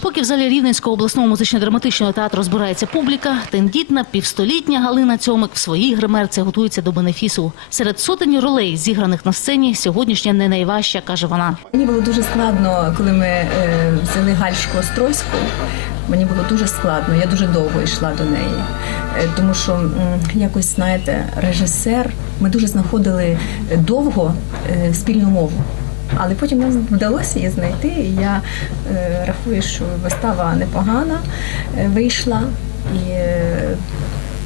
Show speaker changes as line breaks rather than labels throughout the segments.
Поки в залі Рівненського обласного музично-драматичного театру збирається публіка, тендітна півстолітня Галина Цьомик в своїй гримерці готується до бенефісу. Серед сотень ролей, зіграних на сцені, сьогоднішня не найважча, каже вона.
Мені було дуже складно, коли ми е, взяли Гальшку Острозьку. Мені було дуже складно, я дуже довго йшла до неї. Е, Тому що якось, знаєте, режисер, ми дуже знаходили довго е, спільну мову. Але потім нам вдалося її знайти, і я е, рахую, що вистава непогана е, вийшла. І е,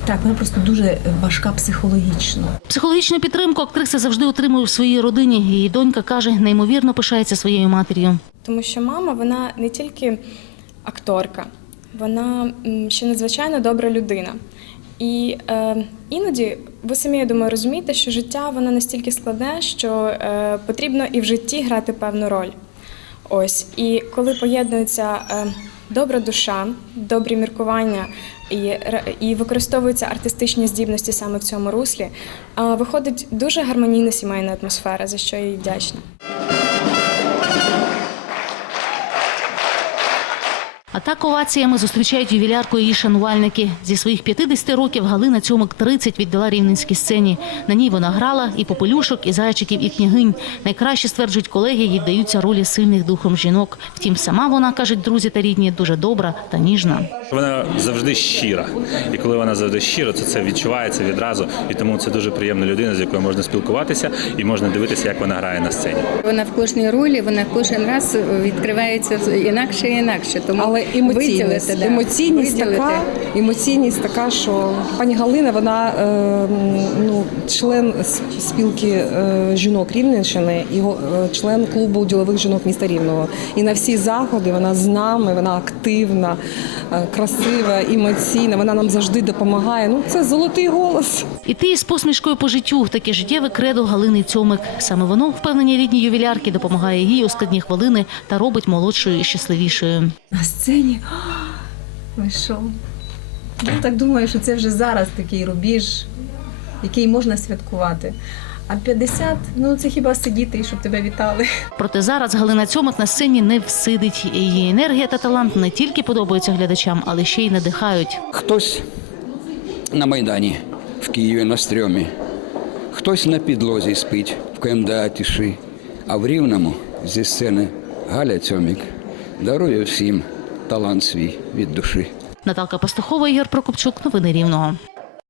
так, вона просто дуже важка психологічно.
Психологічну підтримку актриса завжди отримує в своїй родині. Її донька каже, неймовірно пишається своєю матір'ю.
Тому що мама вона не тільки акторка, вона м, ще надзвичайно добра людина. І е, іноді ви самі, я думаю, розумієте, що життя воно настільки складне, що е, потрібно і в житті грати певну роль. Ось і коли поєднується е, добра душа, добрі міркування і, і використовуються артистичні здібності саме в цьому руслі, е, виходить дуже гармонійна сімейна атмосфера, за що я їй вдячна.
А так оваціями зустрічають ювілярку і її шанувальники. Зі своїх 50 років Галина Цьомик 30 віддала рівненській сцені. На ній вона грала і попелюшок, і зайчиків, і княгинь. Найкраще стверджують колеги, їй вдаються ролі сильних духом жінок. Втім, сама вона кажуть друзі та рідні дуже добра та ніжна.
Вона завжди щира, і коли вона завжди щира, то це відчувається відразу. І тому це дуже приємна людина, з якою можна спілкуватися і можна дивитися, як вона грає на сцені.
Вона в кожній ролі, вона кожен раз відкривається інакше і інакше. Тому
Але емоційність,
виділити, да,
емоційність
виділити.
така, емоційність така, що пані Галина, вона е, ну, член спілки е, жінок Рівненщини і е, член клубу ділових жінок міста Рівного. І на всі заходи вона з нами, вона активна, е, красива, емоційна. Вона нам завжди допомагає. Ну це золотий голос.
Іти із посмішкою по життю таке життєве кредо Галини Цьомик. Саме воно, впевнені рідні ювілярки, допомагає їй у складні хвилини та робить молодшою і щасливішою.
на сцені. Ви що? Я так думаю, що це вже зараз такий рубіж, який можна святкувати. А 50, ну це хіба сидіти і щоб тебе вітали.
Проте зараз Галина Цьомик на сцені не всидить. Її енергія та талант не тільки подобаються глядачам, але ще й надихають.
Хтось на Майдані в Києві на стрьомі, хтось на підлозі спить в КМДА тиші, а в Рівному зі сцени Галя Цьомік дарує всім талант свій від душі.
Наталка Пастухова, Ігор Прокопчук. Новини Рівного.